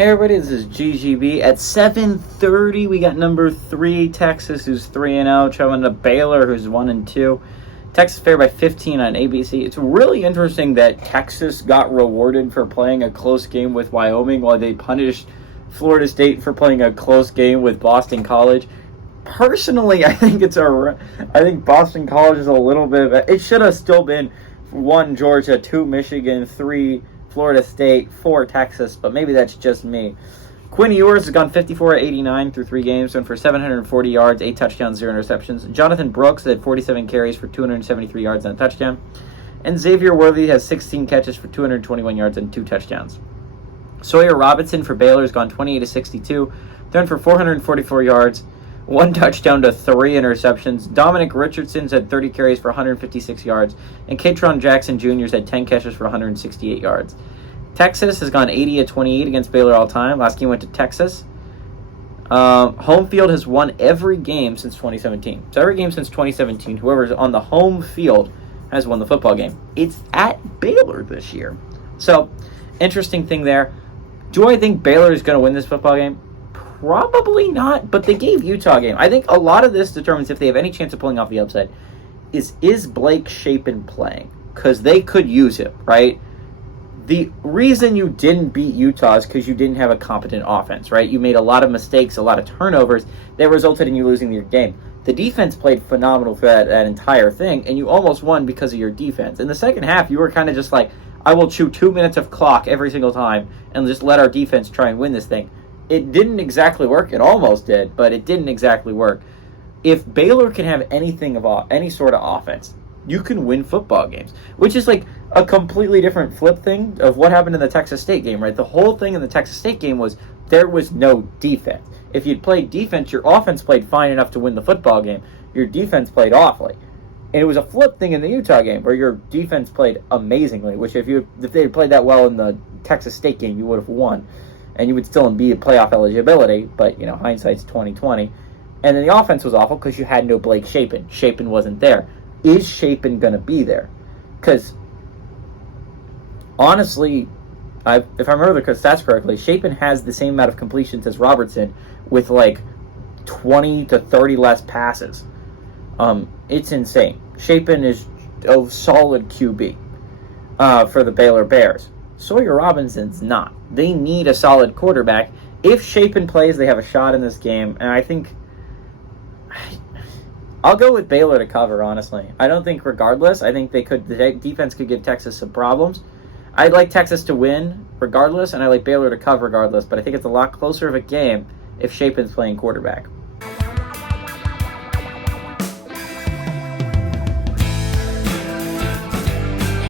Hey everybody, this is GGB. At 7:30, we got number 3 Texas, who's 3-0, traveling to Baylor, who's 1-2. Texas favored by 15 on ABC. It's really interesting that Texas got rewarded for playing a close game with Wyoming, while they punished Florida State for playing a close game with Boston College. Personally, I think Boston College is a little bit of it should have still been 1 Georgia, 2 Michigan, 3 Florida State, 4 Texas, but maybe that's just me. Quinn Ewers has gone 54-89 through 3 games, went for 740 yards, 8 touchdowns, 0 interceptions. Jonathan Brooks had 47 carries for 273 yards and a touchdown. And Xavier Worthy has 16 catches for 221 yards and 2 touchdowns. Sawyer Robinson for Baylor has gone 28-62, thrown for 444 yards, 1 touchdown to 3 interceptions. Dominic Richardson's had 30 carries for 156 yards, and Katron Jackson Jr.'s had 10 catches for 168 yards. Texas has gone 80-28 against Baylor all time. Last game went to Texas. Home field has won every game since 2017. So every game since 2017, whoever's on the home field has won the football game. It's at Baylor this year. So, interesting thing there. Do I think Baylor is going to win this football game? Probably not, but they gave Utah a game. I think a lot of this determines if they have any chance of pulling off the upset. Is Blake Shapen playing? Because they could use him, right? The reason you didn't beat Utah is because you didn't have a competent offense, right? You made a lot of mistakes, a lot of turnovers that resulted in you losing your game. The defense played phenomenal for that entire thing, and you almost won because of your defense. In the second half, you were kind of just like, I will chew 2 minutes of clock every single time and just let our defense try and win this thing. It didn't exactly work. It almost did, but it didn't exactly work. If Baylor can have any sort of offense, you can win football games, which is like a completely different flip thing of what happened in the Texas State game, right? The whole thing in the Texas State game was there was no defense. If you'd played defense, your offense played fine enough to win the football game. Your defense played awfully. And it was a flip thing in the Utah game where your defense played amazingly, which if they had played that well in the Texas State game, you would have won. And you would still be in playoff eligibility, but, hindsight's 2020. And then the offense was awful because you had no Blake Shapen. Shapen wasn't there. Is Shapen going to be there? Because, honestly, if I remember the stats correctly, Shapen has the same amount of completions as Robertson with, 20 to 30 less passes. It's insane. Shapen is a solid QB for the Baylor Bears. Sawyer Robinson's not. They need a solid quarterback. If Shapen plays, they have a shot in this game, and I think I'll go with Baylor to cover, honestly. I don't think regardless. I think the defense could give Texas some problems. I'd like Texas to win regardless, and I like Baylor to cover regardless, but I think it's a lot closer of a game if Shapen's playing quarterback.